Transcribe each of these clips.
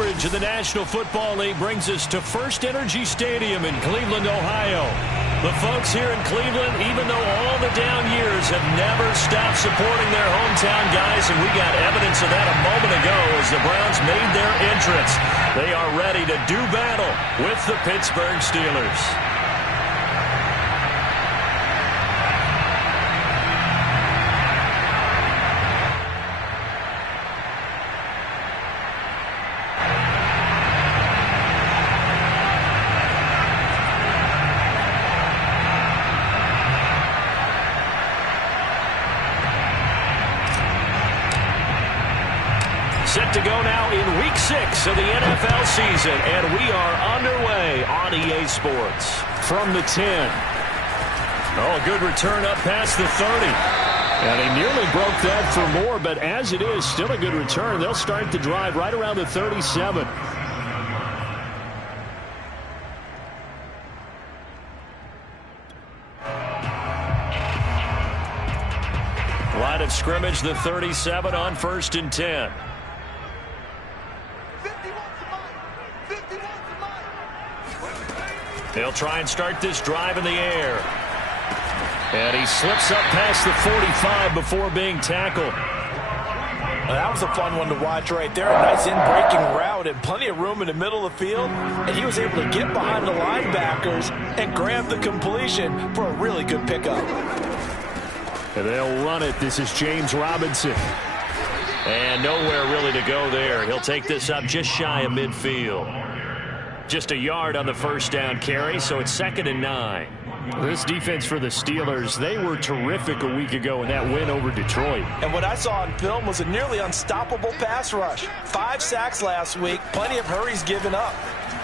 coverage of the National Football League brings us to First Energy Stadium in Cleveland, Ohio. The folks here in Cleveland, even though all the down years, have never stopped supporting their hometown guys, and we got evidence of that a moment ago as the Browns made their entrance. They are ready to do battle with the Pittsburgh Steelers. Set to go now in Week 6 of the NFL season, and we are underway on EA Sports. From the 10. Oh, a good return up past the 30. And he nearly broke that for more, but as it is, still a good return. They'll start the drive right around the 37. Line of scrimmage, the 37 on 1st and 10. They'll try and start this drive in the air. And he slips up past the 45 before being tackled. Well, that was a fun one to watch right there. A nice in-breaking route and plenty of room in the middle of the field. And he was able to get behind the linebackers and grab the completion for a really good pickup. And they'll run it. This is James Robinson. And nowhere really to go there. He'll take this up just shy of midfield. Just a yard on the first down carry, so it's 2nd and 9. This defense for the Steelers, they were terrific a week ago in that win over Detroit. And what I saw on film was a nearly unstoppable pass rush. 5 sacks last week, plenty of hurries given up.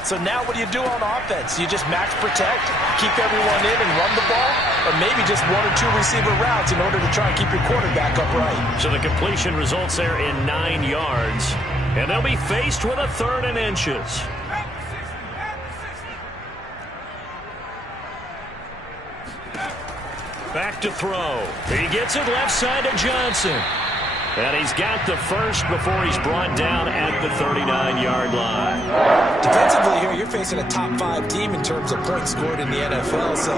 So now what do you do on offense? You just max protect, keep everyone in and run the ball, or maybe just 1 or 2 receiver routes in order to try and keep your quarterback upright. So the completion results there in 9 yards, and they'll be faced with a 3rd and inches. Back to throw. He gets it left side to Johnson. And he's got the first before he's brought down at the 39-yard line. Defensively here, you're facing a top 5 team in terms of points scored in the NFL. So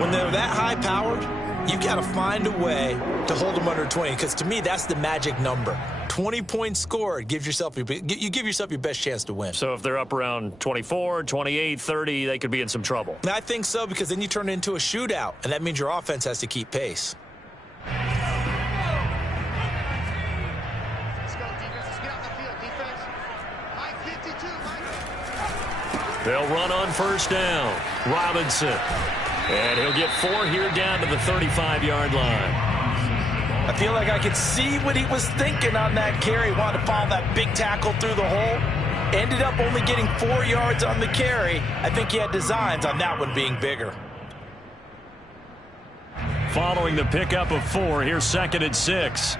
when they're that high-powered, you got to find a way to hold them under 20. Because to me, that's the magic number. 20 points scored gives yourself you give yourself your best chance to win. So if they're up around 24, 28, 30, they could be in some trouble. And I think so, because then you turn it into a shootout, and that means your offense has to keep pace. They'll run on first down. Robinson. And he'll get 4 here down to the 35-yard line. I feel like I could see what he was thinking on that carry. Wanted to follow that big tackle through the hole. Ended up only getting 4 yards on the carry. I think he had designs on that one being bigger. Following the pickup of 4, here's 2nd and 6.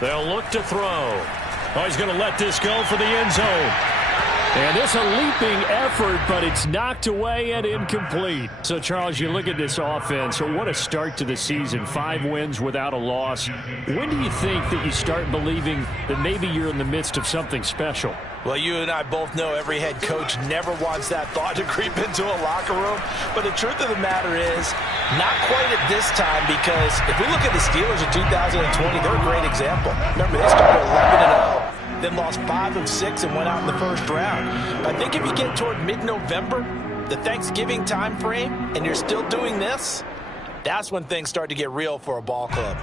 They'll look to throw. Oh, he's going to let this go for the end zone. And it's a leaping effort, but it's knocked away and incomplete. So, Charles, you look at this offense, what a start to the season. 5 wins without a loss. When do you think that you start believing that maybe you're in the midst of something special? Well, you and I both know every head coach never wants that thought to creep into a locker room. But the truth of the matter is, not quite at this time, because if we look at the Steelers in 2020, they're a great example. Remember, they started 11-0. Then lost 5 of 6 and went out in the first round. I think if you get toward mid-November, the Thanksgiving time frame, and you're still doing this, that's when things start to get real for a ball club.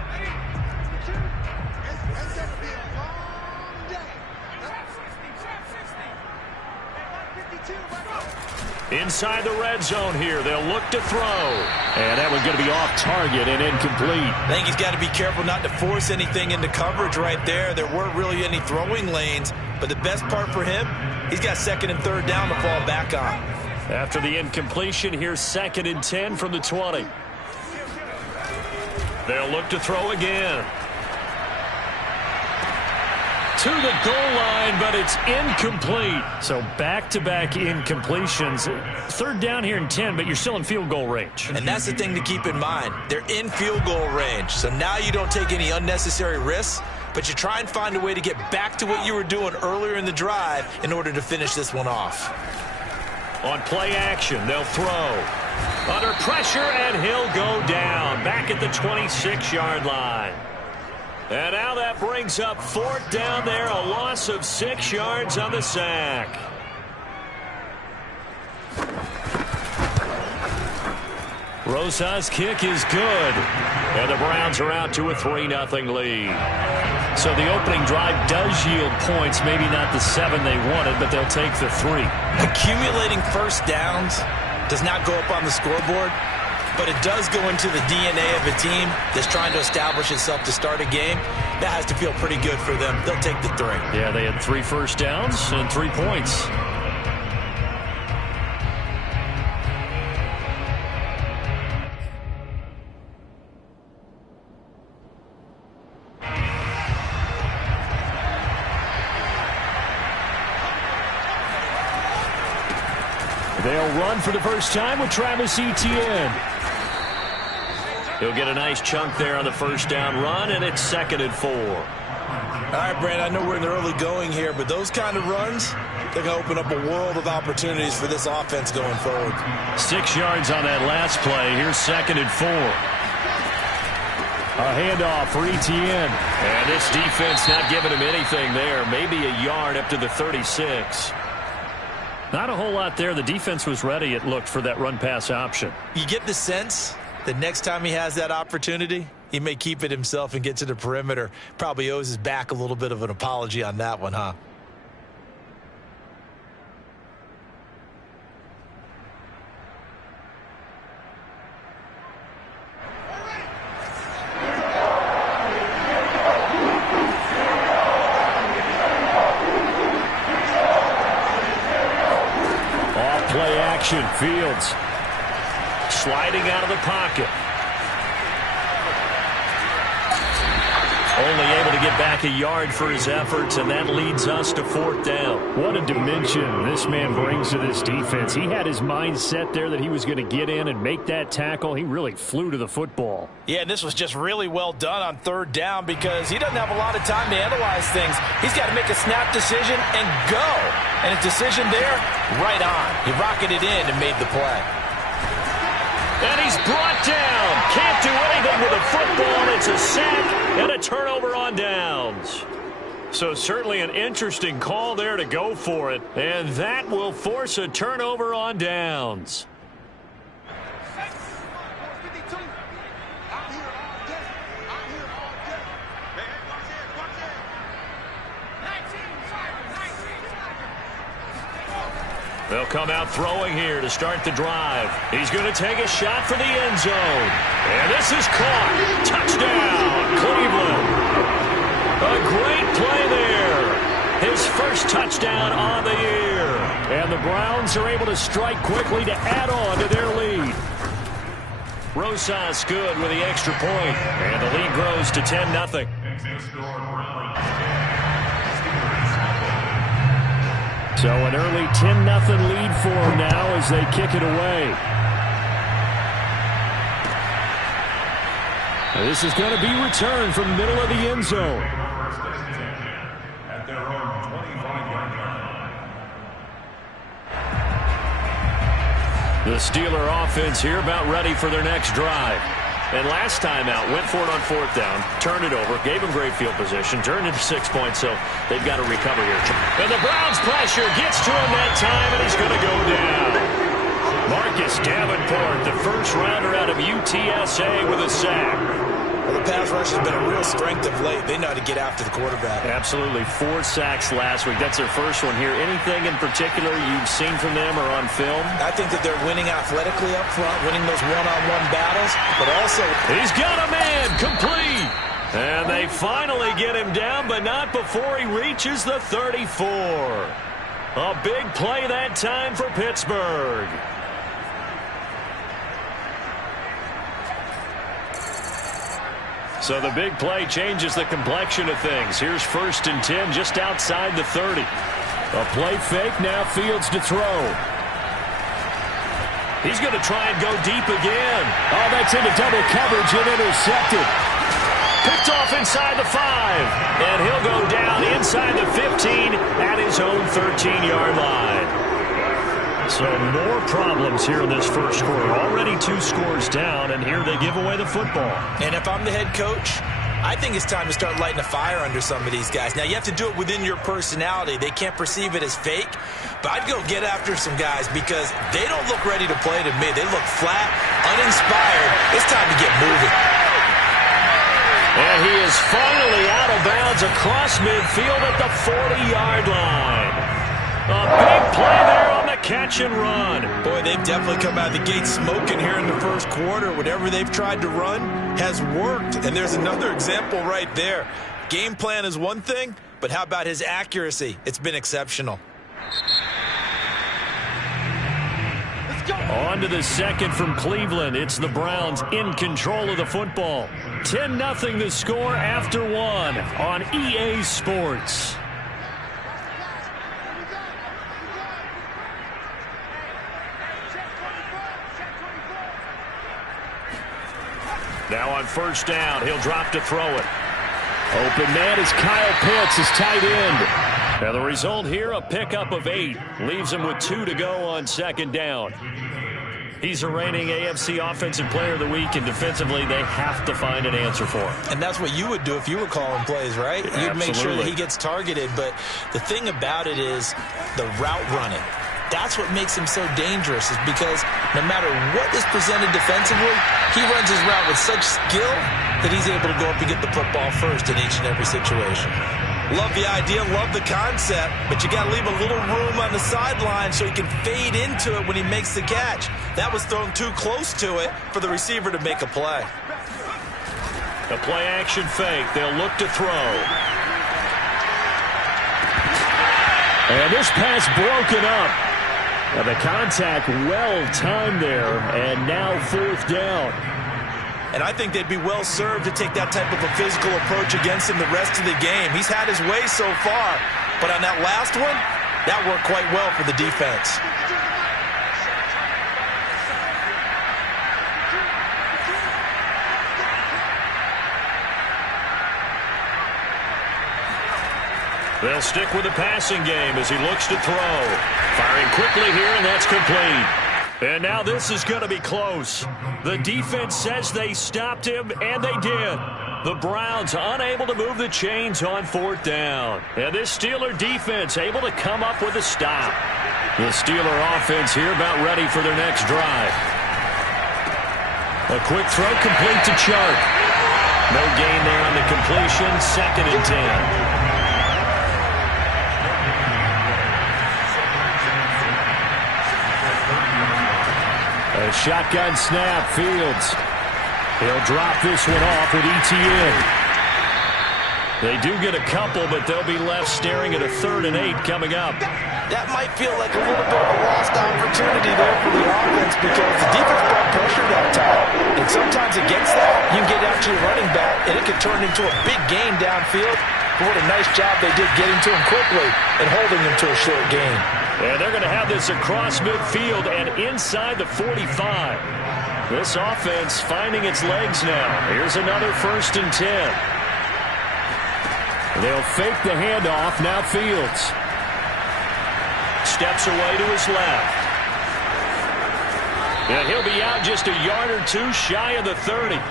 Inside the red zone here. They'll look to throw. And that one's going to be off target and incomplete. I think he's got to be careful not to force anything into coverage right there. There weren't really any throwing lanes. But the best part for him, he's got 2nd and 3rd down to fall back on. After the incompletion, here's 2nd and 10 from the 20. They'll look to throw again. To the goal line, but it's incomplete. So back-to-back incompletions. 3rd down here and 10, but you're still in field goal range. And that's the thing to keep in mind. They're in field goal range. So now you don't take any unnecessary risks. but you try and find a way to get back to what you were doing earlier in the drive in order to finish this one off. On play action, they'll throw. Under pressure, and he'll go down. Back at the 26-yard line. And now that brings up 4th down there, a loss of 6 yards on the sack. Rosas' kick is good. And the Browns are out to a 3-0 lead. So the opening drive does yield points, maybe not the 7 they wanted, but they'll take the 3. Accumulating first downs does not go up on the scoreboard, but it does go into the DNA of a team that's trying to establish itself to start a game. That has to feel pretty good for them. They'll take the 3. Yeah, they had 3 first downs and 3 points. They'll run for the first time with Travis Etienne. He'll get a nice chunk there on the first down run, and it's 2nd and 4. All right, Brand, I know we're in the early going here, but those kind of runs, they're going to open up a world of opportunities for this offense going forward. 6 yards on that last play. Here's 2nd and 4. A handoff for Etienne. And this defense not giving him anything there. Maybe a yard up to the 36. Not a whole lot there. The defense was ready, it looked, for that run-pass option. You get the sense that next time he has that opportunity, he may keep it himself and get to the perimeter. Probably owes his back a little bit of an apology on that one, huh? Play action, Fields sliding out of the pocket. Only able to get back a yard for his efforts, and that leads us to 4th down. What a dimension this man brings to this defense. He had his mind set there that he was going to get in and make that tackle. He really flew to the football. Yeah, and this was just really well done on 3rd down because he doesn't have a lot of time to analyze things. He's got to make a snap decision and go. And his decision there, right on. He rocketed in and made the play. And he's brought down. Can't do anything with a football. It's a sack and a turnover on downs. So certainly an interesting call there to go for it. And that will force a turnover on downs. They'll come out throwing here to start the drive. He's going to take a shot for the end zone. And this is caught. Touchdown, Cleveland. A great play there. His first touchdown on the year. And the Browns are able to strike quickly to add on to their lead. Rosas good with the extra point. And the lead grows to 10-0. So an early 10-0 lead for them now as they kick it away. This is going to be returned from the middle of the end zone. At their own 25-yard line. The Steeler offense here about ready for their next drive. And last time out, went for it on 4th down, turned it over, gave him great field position, turned it to 6 points, so they've got to recover here. And the Browns pressure gets to him that time, and he's going to go down. Marcus Davenport, the first rounder out of UTSA with a sack. Well, the pass rush has been a real strength of late. They know how to get after the quarterback. Absolutely. 4 sacks last week. That's their first one here. Anything in particular you've seen from them or on film? I think that they're winning athletically up front, winning those one-on-one battles, but also... He's got a man complete. And they finally get him down, but not before he reaches the 34. A big play that time for Pittsburgh. So the big play changes the complexion of things. Here's 1st and 10 just outside the 30. A play fake, now Fields to throw. He's going to try and go deep again. Oh, that's into double coverage and intercepted. Picked off inside the 5. And he'll go down inside the 15 at his own 13-yard line. So more problems here in this first quarter. Already 2 scores down, and here they give away the football. And if I'm the head coach, I think it's time to start lighting a fire under some of these guys. Now, you have to do it within your personality. They can't perceive it as fake. But I'd go get after some guys because they don't look ready to play to me. They look flat, uninspired. It's time to get moving. And he is finally out of bounds across midfield at the 40-yard line. A big play there on the catch and run. Boy, they've definitely come out of the gate smoking here in the first quarter. Whatever they've tried to run has worked. And there's another example right there. Game plan is one thing, but how about his accuracy? It's been exceptional. On to the second from Cleveland. It's the Browns in control of the football. 10-0 the score after 1 on EA Sports. Now on first down, he'll drop to throw it. Open man is Kyle Pitts, his tight end. Now the result here, a pickup of 8. Leaves him with 2 to go on second down. He's a reigning AFC Offensive Player of the Week, and defensively they have to find an answer for him. And that's what you would do if you were calling plays, right? Yeah, you'd make sure that he gets targeted. But the thing about it is the route running. That's what makes him so dangerous, is because no matter what is presented defensively, he runs his route with such skill that he's able to go up and get the football first in each and every situation. Love the idea, love the concept, but you got to leave a little room on the sideline so he can fade into it when he makes the catch. That was thrown too close to it for the receiver to make a play. A play-action fake. They'll look to throw. And this pass broken up. Now the contact well-timed there, and now fourth down. And I think they'd be well served to take that type of a physical approach against him the rest of the game. He's had his way so far, but on that last one, that worked quite well for the defense. They'll stick with the passing game as he looks to throw. Firing quickly here, and that's complete. And now this is going to be close. The defense says they stopped him, and they did. The Browns unable to move the chains on fourth down. And this Steeler defense able to come up with a stop. The Steeler offense here about ready for their next drive. A quick throw complete to Chark. No gain there on the completion. 2nd and 10. A shotgun snap, Fields. He'll drop this one off with ETN. They do get a couple, but they'll be left staring at a 3rd and 8 coming up. That might feel like a little bit of a lost opportunity there for the offense because the defense brought pressure that time. And sometimes against that, you can get out to your running back, and it can turn into a big gain downfield. But what a nice job they did getting to him quickly and holding him to a short gain. And they're going to have this across midfield and inside the 45. This offense finding its legs now. Here's another 1st and 10. They'll fake the handoff. Now Fields steps away to his left. And he'll be out just a yard or 2 shy of the 30.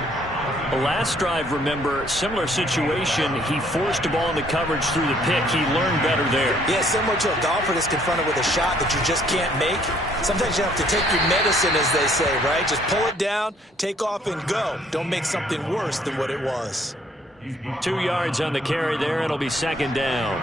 Last drive, remember, similar situation. He forced a ball into coverage through the pick. He learned better there. Yeah, similar to a golfer that's confronted with a shot that you just can't make. Sometimes you have to take your medicine, as they say, right? Just pull it down, take off, and go. Don't make something worse than what it was. 2 yards on the carry there. It'll be 2nd down.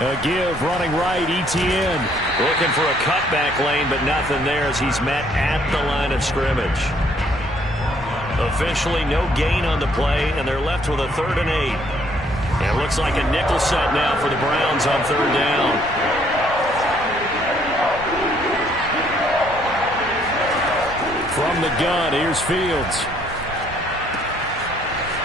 A give running right, ETN. Looking for a cutback lane, but nothing there as he's met at the line of scrimmage. Officially no gain on the play, and they're left with a 3rd and 8. And it looks like a nickel set now for the Browns on 3rd down. From the gun, here's Fields.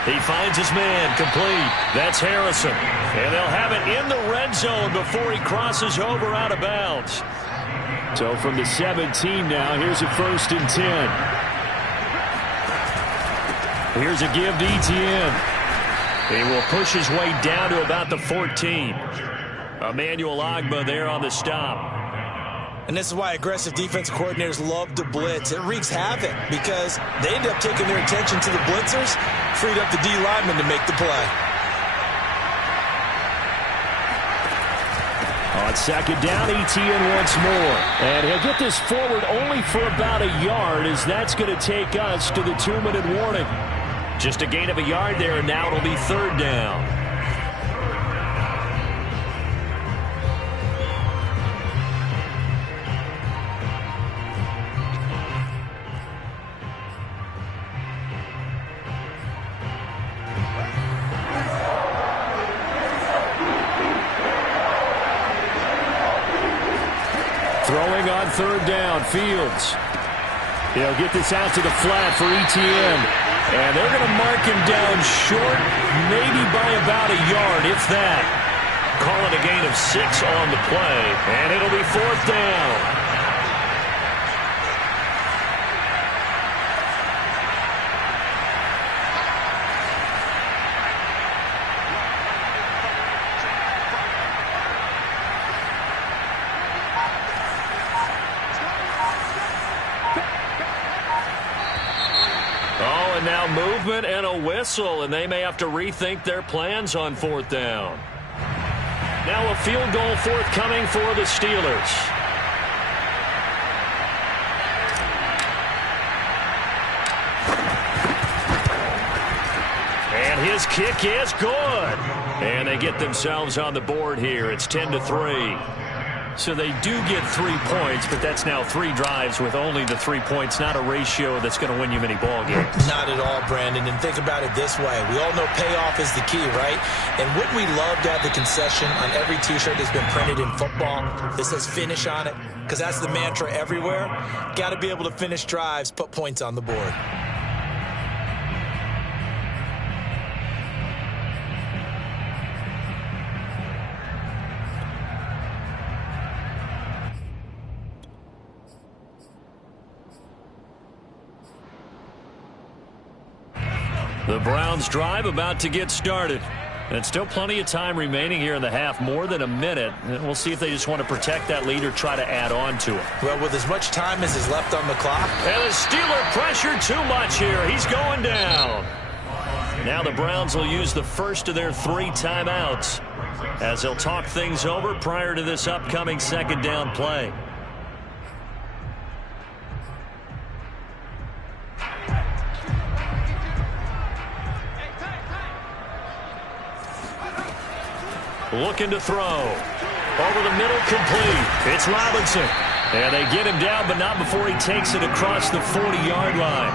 He finds his man, complete. That's Harrison. And they'll have it in the red zone before he crosses over out of bounds. So from the 17 now, here's a 1st and 10. Here's a give to Etienne. He will push his way down to about the 14. Emmanuel Ogbah there on the stop. And this is why aggressive defensive coordinators love to blitz. It wreaks havoc because they end up taking their attention to the blitzers, freed up the D lineman to make the play. On 2nd down, Etienne once more. And he'll get this forward only for about a yard, as that's going to take us to the 2-minute warning. Just a gain of a yard there, and now it'll be 3rd down. Throwing on 3rd down, Fields. He'll get this out to the flat for Etienne. And they're going to mark him down short, maybe by about a yard, if that. Call it a gain of 6 on the play, and it'll be 4th down. Now movement and a whistle, and they may have to rethink their plans on 4th down. Now a field goal forthcoming for the Steelers. And his kick is good. And they get themselves on the board here. It's 10-3. So they do get 3 points, but that's now 3 drives with only the 3 points, not a ratio that's going to win you many ball games. Not at all, Brandon. And think about it this way. We all know payoff is the key, right? And wouldn't we love to have the concession on every T-shirt that's been printed in football that says finish on it? Because that's the mantra everywhere. Got to be able to finish drives, put points on the board. The Browns drive about to get started. And still plenty of time remaining here in the half, more than a minute. And we'll see if they just want to protect that lead or try to add on to it. Well, with as much time as is left on the clock. And the Steeler pressure too much here. He's going down. Now the Browns will use the first of their 3 timeouts as they'll talk things over prior to this upcoming 2nd down play. Looking to throw. Over the middle, complete. It's Robinson. And they get him down, but not before he takes it across the 40-yard line.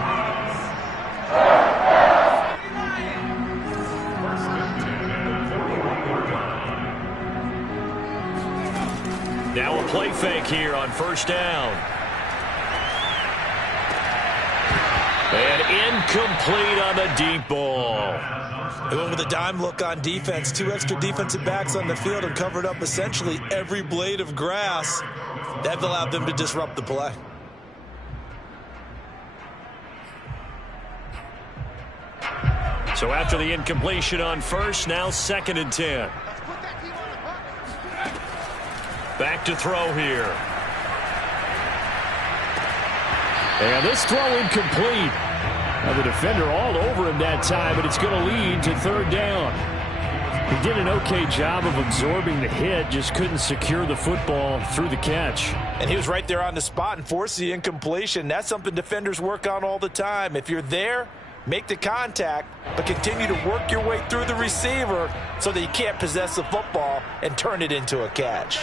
Now a play fake here on 1st down. And incomplete on the deep ball. They went with a dime look on defense. 2 extra defensive backs on the field and covered up essentially every blade of grass. That allowed them to disrupt the play. So after the incompletion on 1st, now 2nd and 10. Back to throw here. And this throw incomplete. Now the defender all over him that time, but it's going to lead to 3rd down. He did an okay job of absorbing the hit, just couldn't secure the football through the catch. And he was right there on the spot and forced the incompletion. That's something defenders work on all the time. If you're there, make the contact, but continue to work your way through the receiver so that you can't possess the football and turn it into a catch.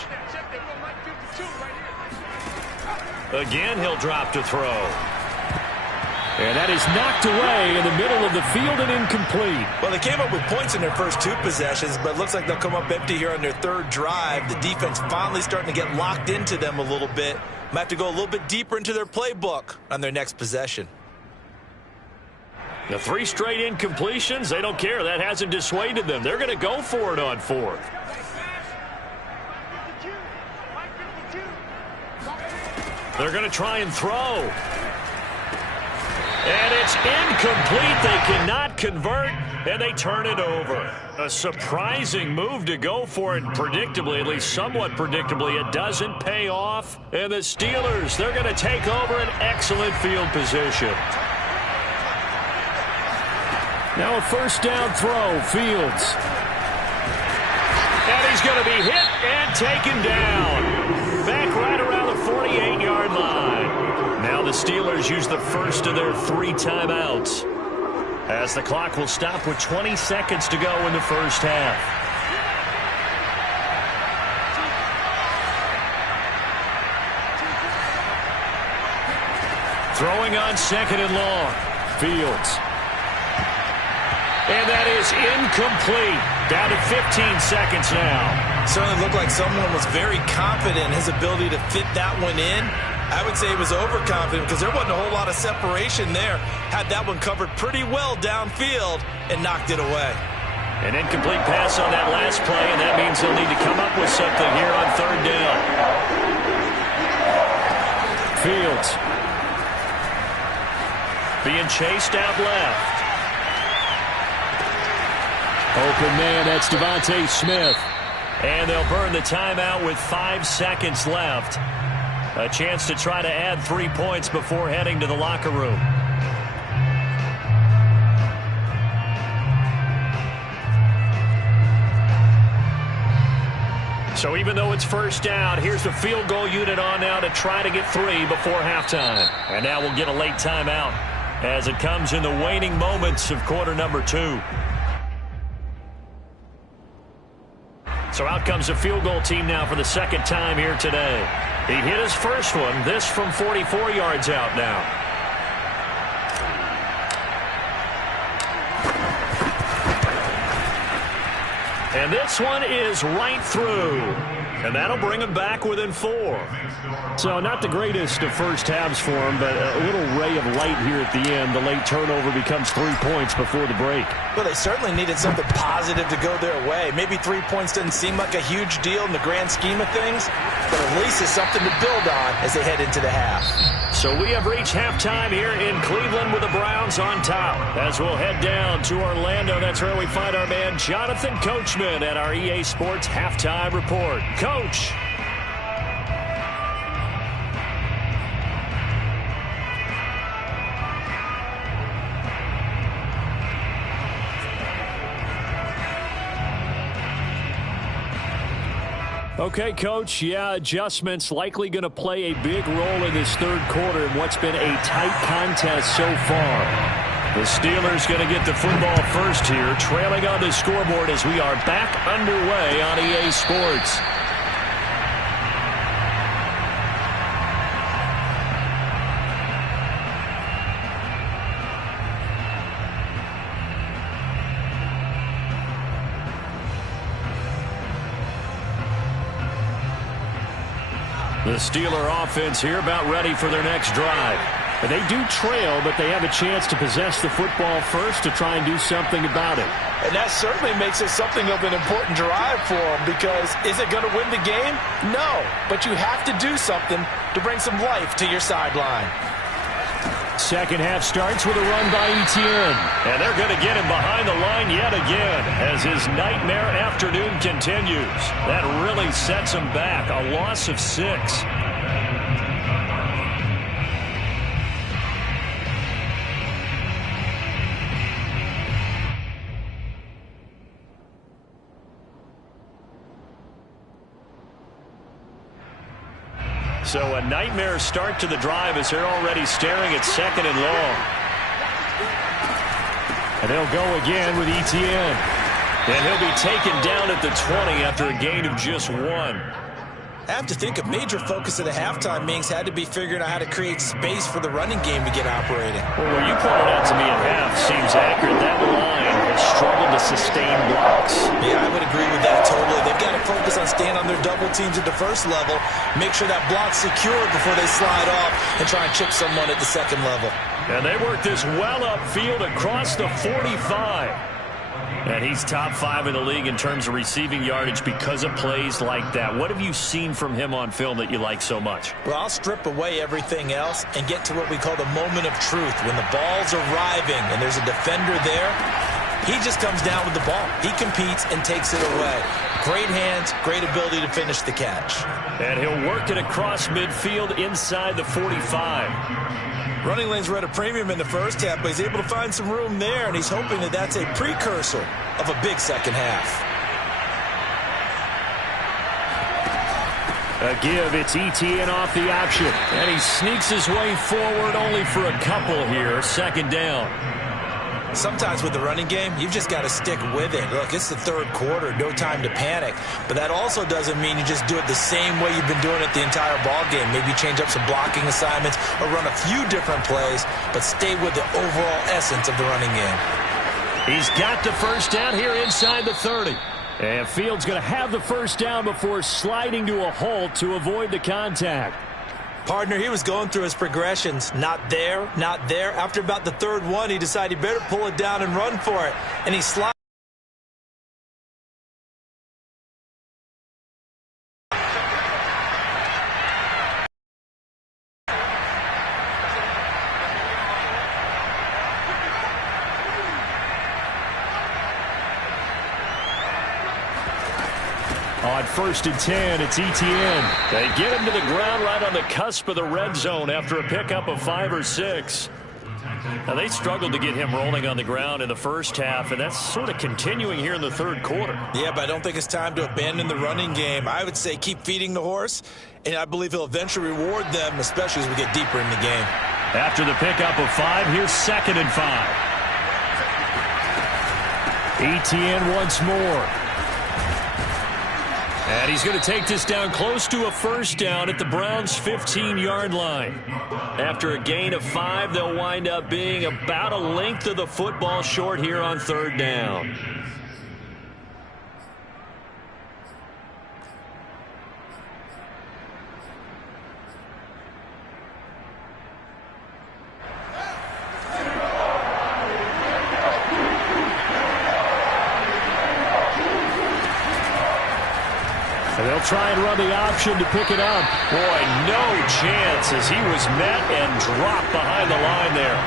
Again, he'll drop to throw. And that is knocked away in the middle of the field and incomplete. Well, they came up with points in their first 2 possessions, but it looks like they'll come up empty here on their 3rd drive. The defense finally starting to get locked into them a little bit. Might have to go a little bit deeper into their playbook on their next possession. The 3 straight incompletions, they don't care. That hasn't dissuaded them. They're going to go for it on 4th. They're going to try and throw. And it's incomplete. They cannot convert, and they turn it over. A surprising move to go for it, predictably, at least somewhat predictably. It doesn't pay off. And the Steelers, they're going to take over an excellent field position. Now a first down throw, Fields. And he's going to be hit and taken down. Back right around the 48-yard line. Now the Steelers use the first of their 3 timeouts, as the clock will stop with 20 seconds to go in the first half. Throwing on second and long. Fields. And that is incomplete. Down to 15 seconds now. Certainly looked like someone was very confident in his ability to fit that one in. I would say he was overconfident because there wasn't a whole lot of separation there. Had that one covered pretty well downfield and knocked it away. An incomplete pass on that last play, and that means he'll need to come up with something here on third down. Fields. Being chased out left. Open man, that's Devontae Smith. And they'll burn the timeout with 5 seconds left. A chance to try to add 3 points before heading to the locker room. So even though it's first down, here's the field goal unit on now to try to get 3 before halftime. And now we'll get a late timeout as it comes in the waning moments of quarter number 2. So out comes the field goal team now for the second time here today. He hit his first one, this from 44 yards out now. And this one is right through. And that'll bring him back within 4. So not the greatest of first halves for him, but a little ray of light here at the end. The late turnover becomes 3 points before the break. Well, they certainly needed something positive to go their way. Maybe 3 points doesn't seem like a huge deal in the grand scheme of things, but at least it's something to build on as they head into the half. So we have reached halftime here in Cleveland with the Browns on top. As we'll head down to Orlando, that's where we find our man Jonathan Coachman at our EA Sports Halftime Report. Coach. Okay, Coach, yeah, adjustments likely going to play a big role in this third quarter in what's been a tight contest so far. The Steelers going to get the football first here, trailing on the scoreboard as we are back underway on EA Sports. The Steeler offense here about ready for their next drive. They do trail, but they have a chance to possess the football first to try and do something about it. And that certainly makes it something of an important drive for them, because is it going to win the game? No, but you have to do something to bring some life to your sideline. Second half starts with a run by Etienne. And they're going to get him behind the line yet again as his nightmare afternoon continues. That really sets him back. A loss of 6. So a nightmare start to the drive as they're already staring at second and long. And they'll go again with Etienne. And he'll be taken down at the 20 after a gain of just 1. I have to think a major focus of the halftime meetings had to be figuring out how to create space for the running game to get operating. Well, what you pointed out to me at half seems accurate. That line has struggled to sustain blocks. Yeah, I would agree with that totally. They've got to focus on staying on their double teams at the first level, make sure that block's secured before they slide off and try and chip someone at the second level. And they work this well upfield across the 45. And he's top 5 in the league in terms of receiving yardage because of plays like that. What have you seen from him on film that you like so much? Well, I'll strip away everything else and get to what we call the moment of truth. When the ball's arriving and there's a defender there, he just comes down with the ball. He competes and takes it away. Great hands, great ability to finish the catch. And he'll work it across midfield inside the 45. Running lanes were at a premium in the first half, but he's able to find some room there, and he's hoping that that's a precursor of a big second half. A give, it's ETN off the option. And he sneaks his way forward only for a couple here. Second down. Sometimes with the running game, you've just got to stick with it. Look, it's the third quarter, no time to panic. But that also doesn't mean you just do it the same way you've been doing it the entire ball game. Maybe change up some blocking assignments or run a few different plays, but stay with the overall essence of the running game. He's got the first down here inside the 30. And Fields going to have the first down before sliding to a halt to avoid the contact. Partner, he was going through his progressions. Not there, not there. After about the third one, he decided he better pull it down and run for it. And he slides. On 1st and 10, it's ETN. They get him to the ground right on the cusp of the red zone after a pickup of 5 or 6. Now, they struggled to get him rolling on the ground in the first half, and that's sort of continuing here in the third quarter. Yeah, but I don't think it's time to abandon the running game. I would say keep feeding the horse, and I believe he'll eventually reward them, especially as we get deeper in the game. After the pickup of 5, here's 2nd and 5. ETN once more. And he's going to take this down close to a first down at the Browns' 15-yard line. After a gain of 5, they'll wind up being about a length of the football short here on 3rd down. And they'll try and run the option to pick it up. Boy, no chance as he was met and dropped behind the line there.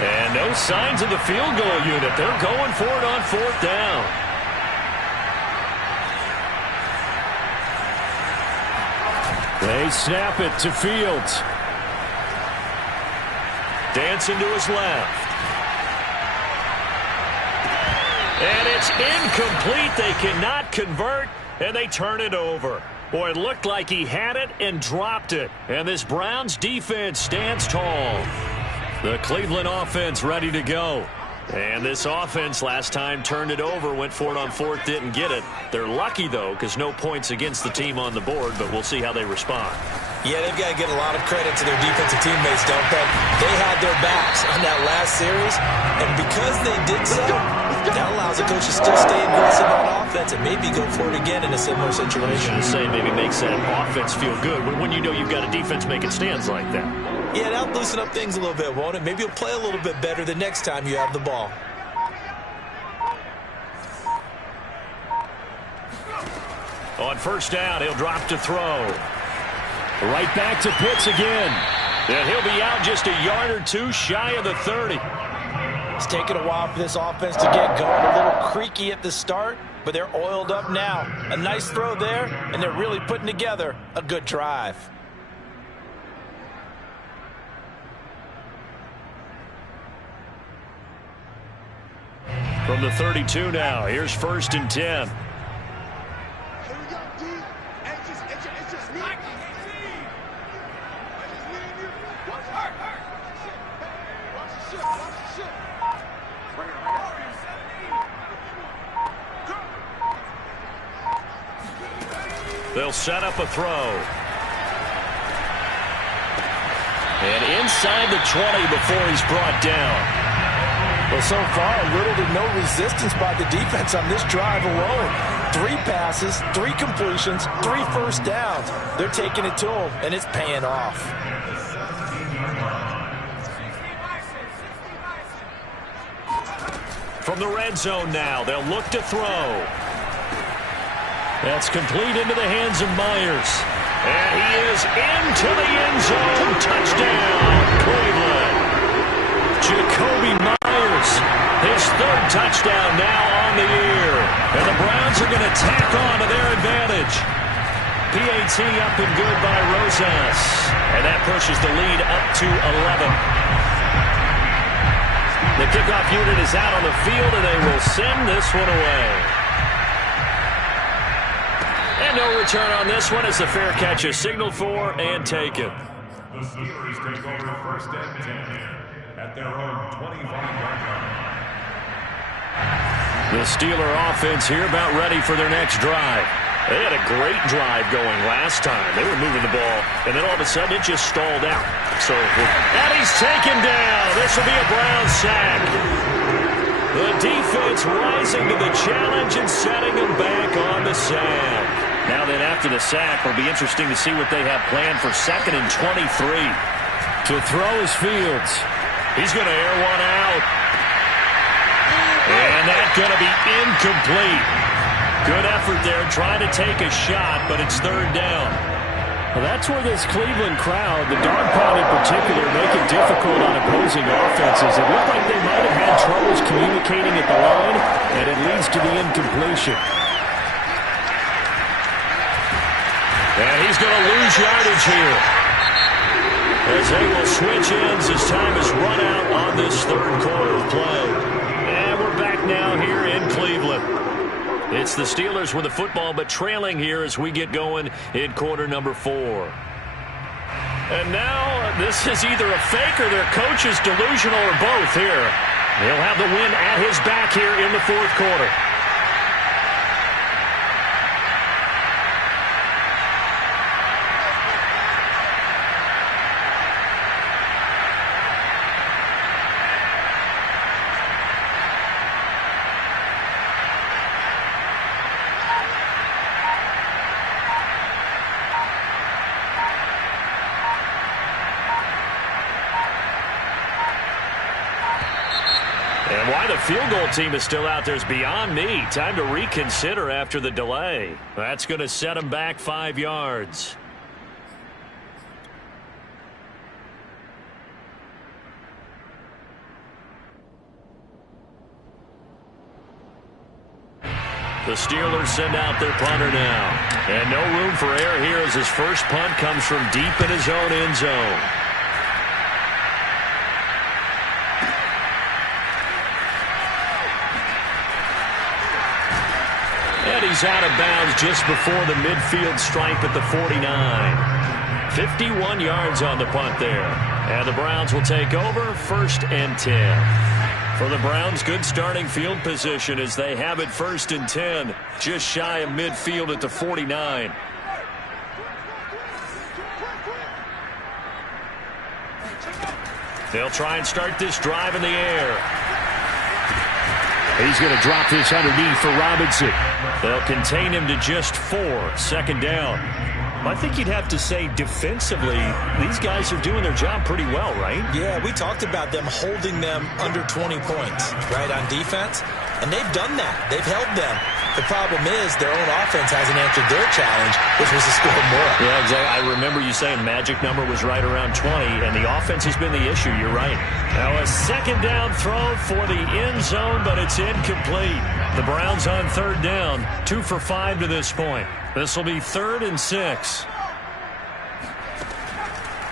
And no signs of the field goal unit. They're going for it on 4th down. They snap it to Fields. Dancing to his left. And it's incomplete. They cannot convert. And they turn it over. Boy, it looked like he had it and dropped it. And this Browns defense stands tall. The Cleveland offense ready to go. And this offense last time turned it over, went for it on 4th, didn't get it. They're lucky, though, because no points against the team on the board, but we'll see how they respond. Yeah, they've got to get a lot of credit to their defensive teammates, don't they? They had their backs on that last series, and because they did so, that allows the coach to still stay aggressive on offense and maybe go for it again in a similar situation. I was say maybe makes that offense feel good when you know you've got a defense making stands like that. Yeah, that'll loosen up things a little bit, won't it? Maybe you'll play a little bit better the next time you have the ball. On 1st down, he'll drop to throw. Right back to Pitts again. And he'll be out just a yard or two shy of the 30. It's taken a while for this offense to get going. A little creaky at the start, but they're oiled up now. A nice throw there, and they're really putting together a good drive. From the 32 now, here's 1st and 10. They'll set up a throw. And inside the 20 before he's brought down. Well, so far, little to no resistance by the defense on this drive alone. 3 passes, 3 completions, 3 first downs. They're taking it to him, and it's paying off. from the red zone now. They'll look to throw. That's complete into the hands of Myers. And he is into the end zone. Touchdown, Cleveland. Jacoby Myers, his third touchdown now on the year. And the Browns are going to tack on to their advantage. PAT up and good by Rosas. And that pushes the lead up to 11. The kickoff unit is out on the field, and they will send this one away. And no return on this one as the fair catch is signaled for and taken. The Steelers take over first and 10 at their own 25-yard line. The Steeler offense here about ready for their next drive. They had a great drive going last time. They were moving the ball, and then all of a sudden it just stalled out. And he's taken down. This will be a Brown sack. The defense rising to the challenge and setting him back on the sack. Now then, after the sack, it'll be interesting to see what they have planned for 2nd and 23. To throw is Fields. He's going to air one out. And that's going to be incomplete. Good effort there, trying to take a shot, but it's 3rd down. Well, that's where this Cleveland crowd, the dog pound in particular, make it difficult on opposing offenses. It looked like they might have had troubles communicating at the line, and it leads to the incompletion. And he's going to lose yardage here, as they will switch ends as time is run out on this 3rd quarter of play. And we're back now here in Cleveland. It's the Steelers with the football, but trailing here as we get going in quarter number 4. And now this is either a fake or their coach is delusional or both here. He'll have the win at his back here in the 4th quarter. And why the field goal team is still out there is beyond me. Time to reconsider after the delay. That's going to set them back 5 yards. The Steelers send out their punter now. And no room for error here as his first punt comes from deep in his own end zone. And he's out of bounds just before the midfield stripe at the 49. 51 yards on the punt there. And the Browns will take over 1st and 10. For the Browns, good starting field position as they have it 1st and 10. Just shy of midfield at the 49. They'll try and start this drive in the air. He's going to drop this underneath for Robinson. They'll contain him to just 4. 2nd down. I think you'd have to say defensively, these guys are doing their job pretty well, right? Yeah, we talked about them holding them under 20 points, right, on defense. And they've done that. They've held them. The problem is their own offense hasn't answered their challenge, which was to score more. Yeah, exactly. I remember you saying magic number was right around 20, and the offense has been the issue. You're right. Now a 2nd down throw for the end zone, but it's incomplete. The Browns on 3rd down, 2 for 5 to this point. This will be 3rd and 6.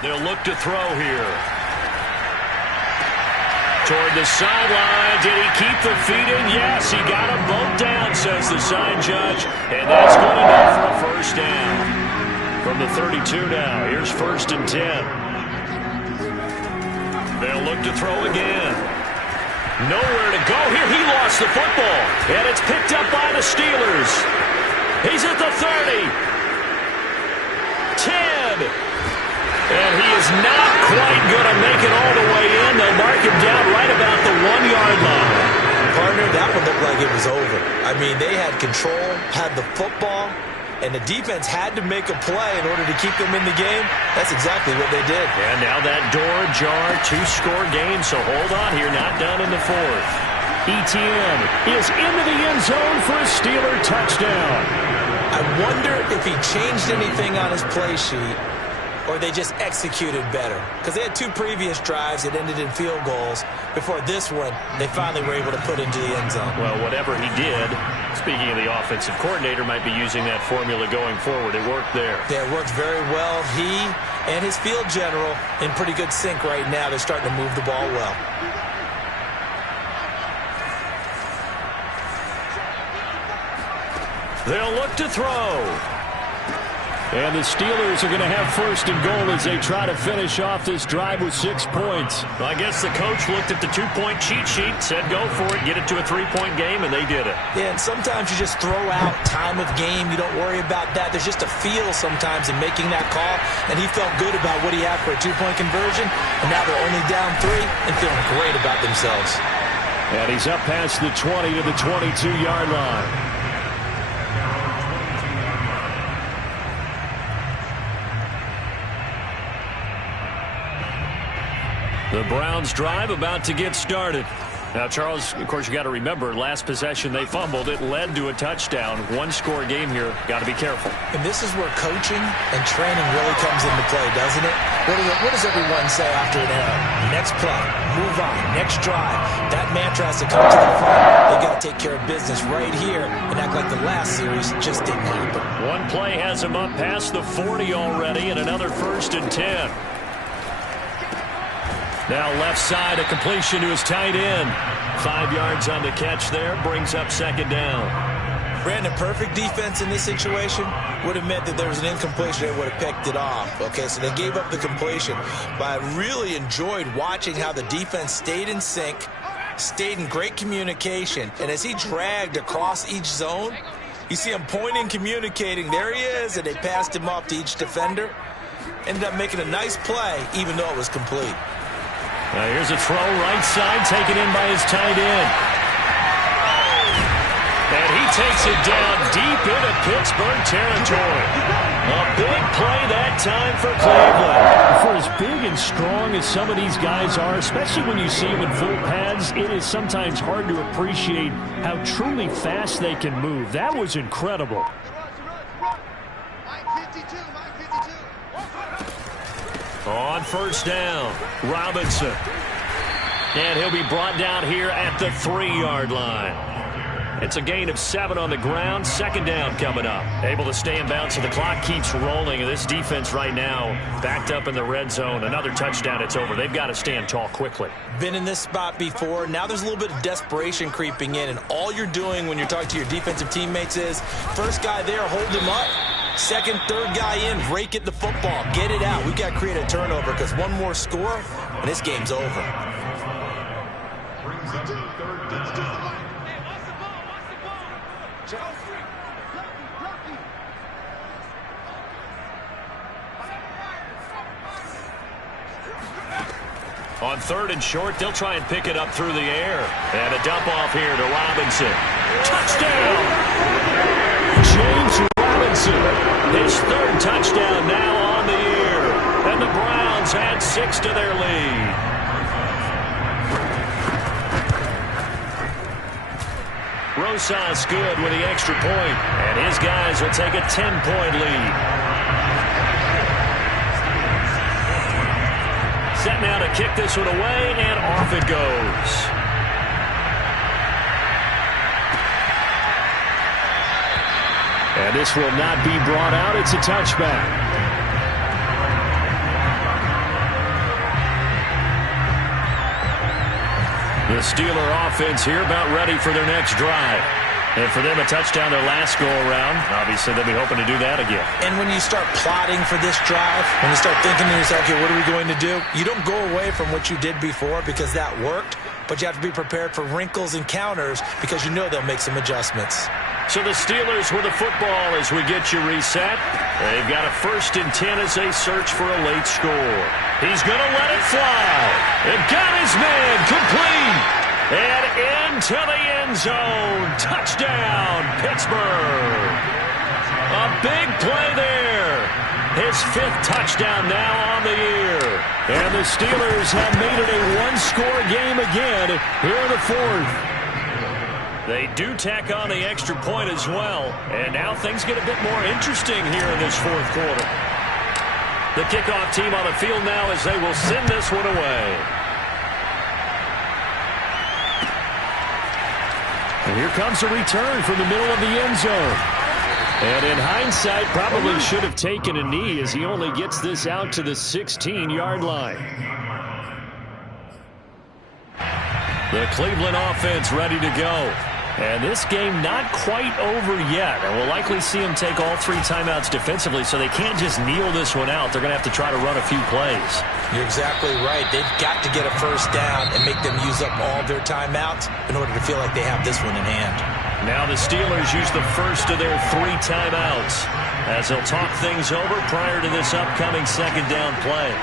They'll look to throw here. Toward the sideline. Did he keep the feet in? Yes, he got them both down, says the sign judge. And that's good enough for a 1st down. From the 32 now, here's 1st and 10. They'll look to throw again. Nowhere to go here. He lost the football. And it's picked up by the Steelers. He's at the 30. 10. And he is not quite going to make it all the way in. They'll mark him down right about the 1-yard line. Partner, that one looked like it was over. I mean, they had control, had the football, and the defense had to make a play in order to keep them in the game. That's exactly what they did. And now that door ajar, 2-score game, so hold on here, not done in the 4th. Etienne is into the end zone for a Steeler touchdown. I wonder if he changed anything on his play sheet or they just executed better. Because they had 2 previous drives that ended in field goals. Before this one, they finally were able to put into the end zone. Well, whatever he did, speaking of the offensive coordinator, might be using that formula going forward. It worked there. Yeah, it worked very well. He and his field general in pretty good sync right now. They're starting to move the ball well. They'll look to throw. And the Steelers are going to have first and goal as they try to finish off this drive with 6 points. Well, I guess the coach looked at the 2-point cheat sheet, said go for it, get it to a 3-point game, and they did it. Yeah, and sometimes you just throw out time of game. You don't worry about that. There's just a feel sometimes in making that call, and he felt good about what he had for a 2-point conversion, and now they're only down 3 and feeling great about themselves. And he's up past the 20 to the 22-yard line. The Browns drive about to get started. Now, Charles, of course, you got to remember, last possession they fumbled. It led to a touchdown. 1-score game here. Got to be careful. And this is where coaching and training really comes into play, doesn't it? What does everyone say after an error? Next play, move on, next drive. That mantra has to come to the front. They got to take care of business right here and act like the last series just didn't happen. One play has him up past the 40 already, and another 1st and 10. Now left side, a completion to his tight end. 5 yards on the catch there, brings up 2nd down. Brandon, perfect defense in this situation would have meant that there was an incompletion. They would have picked it off. Okay, so they gave up the completion. But I really enjoyed watching how the defense stayed in sync, stayed in great communication. And as he dragged across each zone, you see him pointing, communicating. There he is, and they passed him off to each defender. Ended up making a nice play, even though it was complete. Now here's a throw right side taken in by his tight end. And he takes it down deep into Pittsburgh territory. A big play that time for Cleveland. For as big and strong as some of these guys are, especially when you see them in full pads, it is sometimes hard to appreciate how truly fast they can move. That was incredible. On 1st down, Robinson. And he'll be brought down here at the 3-yard line. It's a gain of 7 on the ground. 2nd down coming up. Able to stay in bounds, so the clock keeps rolling. And this defense right now backed up in the red zone. Another touchdown, it's over. They've got to stand tall quickly. Been in this spot before. Now there's a little bit of desperation creeping in. And all you're doing when you're talking to your defensive teammates is, first guy there, hold him up. 2nd, 3rd guy in, rake it the football. Get it out. We've got to create a turnover because one more score, and this game's over. Brings up the 3rd down. On 3rd and short, they'll try and pick it up through the air. And a dump off here to Robinson. Touchdown! James Robinson, his 3rd touchdown now on the year. And the Browns add 6 to their lead. Rosas good with the extra point. And his guys will take a 10-point lead. Set now to kick this one away, and off it goes. And this will not be brought out. It's a touchback. The Steeler offense here about ready for their next drive. And for them, a touchdown their last go-around. Obviously, they'll be hoping to do that again. And when you start plotting for this drive, when you start thinking to yourself, okay, what are we going to do? You don't go away from what you did before because that worked, but you have to be prepared for wrinkles and counters because you know they'll make some adjustments. So the Steelers with the football as we get you reset. They've got a 1st and 10 as they search for a late score. He's going to let it fly. They've got his man complete. And into the end zone. Touchdown, Pittsburgh. A big play there. His 5th touchdown now on the year. And the Steelers have made it a 1-score game again here in the 4th. They do tack on the extra point as well. And now things get a bit more interesting here in this fourth quarter. The kickoff team on the field now as they will send this one away. And here comes a return from the middle of the end zone. And in hindsight, probably should have taken a knee as he only gets this out to the 16-yard line. The Cleveland offense ready to go. And this game not quite over yet. And we'll likely see them take all 3 timeouts defensively, so they can't just kneel this one out. They're going to have to try to run a few plays. You're exactly right. They've got to get a first down and make them use up all their timeouts in order to feel like they have this one in hand. Now the Steelers use the first of their 3 timeouts as they'll talk things over prior to this upcoming second down play.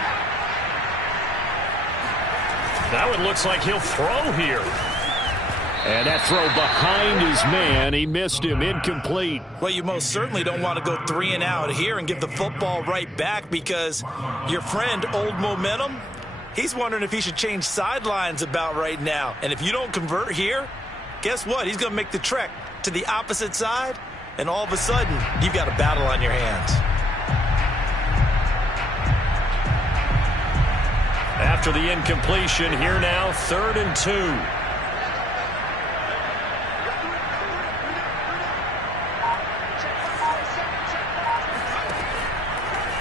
That one looks like he'll throw here. And that throw behind his man, he missed him, incomplete. Well, you most certainly don't want to go 3 and out here and give the football right back because your friend, Old Momentum, he's wondering if he should change sidelines about right now. And if you don't convert here, guess what? He's going to make the trek to the opposite side, and all of a sudden, you've got a battle on your hands. After the incompletion, here now, 3rd and 2.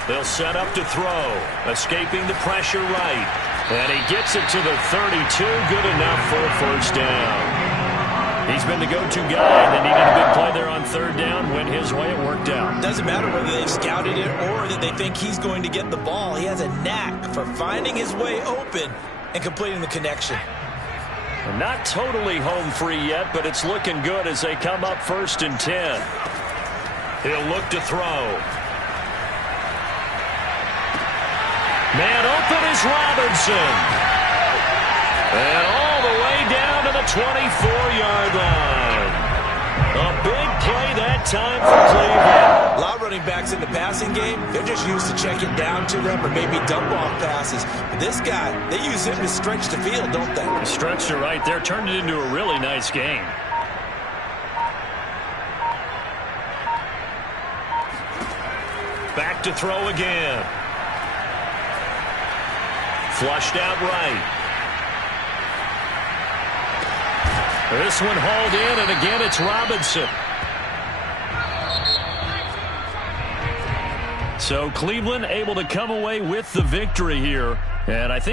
They'll set up to throw, escaping the pressure right. And he gets it to the 32, good enough for a first down. He's been the go-to guy. They needed a big play there on 3rd down. Went his way, it worked out. Doesn't matter whether they've scouted it or that they think he's going to get the ball. He has a knack for finding his way open and completing the connection. Not totally home free yet, but it's looking good as they come up 1st and 10. He'll look to throw. Man open is Robinson. And all the way down to the 24-yard line. A big play that time for Cleveland. A lot of running backs in the passing game, they're just used to check it down to them or maybe dump off passes. But this guy, they use him to stretch the field, don't they? Stretched it right there, turned it into a really nice game. Back to throw again. Flushed out right. This one hauled in, and again it's Robinson. So Cleveland able to come away with the victory here. And I think